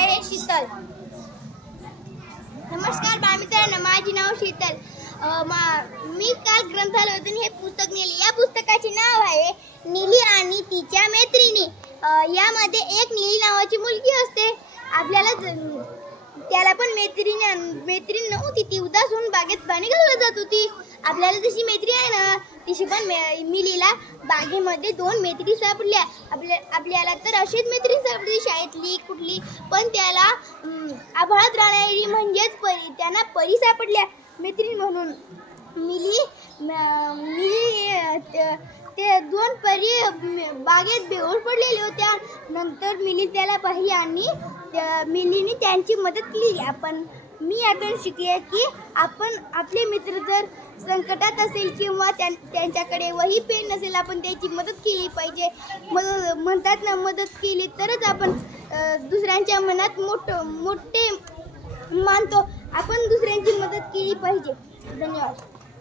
आहे शीतल। नमस्कार बाळमित्रांनो, माझे नाव शीतल। मी काल ग्रंथालयातून हे पुस्तक नेले। या पुस्तकाचे नाव आहे नीली आणि तिच्या मैत्रिणी। यामध्ये एक नीली नावाची मुलगी असते। आपल्याला त्याला पण मैत्रीण नव्हती, ती उदास होऊन बागेत पाणी घालत जात होती। आपल्याला जशी मैत्री आहे ना, तशी पण मिलीला बागेमध्ये दोन मैत्री सापडल्या। आपल्याला तर अशीच मैत्रीण सापडली, शाळेतली कुठली, पण त्याला आभाळात राहणारी म्हणजेच त्यांना परी सापडल्या मैत्रीण म्हणून। मिली ते दोन परी बागेत बेहोश पडलेल्या होत्या। नंतर मिली त्याला पाहिली आणि मिलीने त्यांची मदत केली। मी यातून शिकले की आपण आपले मित्र जर संकटात असेल किंवा त्यांच्याकडे वही पेन नसेल, आपण त्याची मदत केली पाहिजे। म्हणतात ना, मदत केली तरच आपण दुसऱ्यांच्या मनात मोठे मानतो। आपण दुसऱ्यांची मदत केली पाहिजे। धन्यवाद।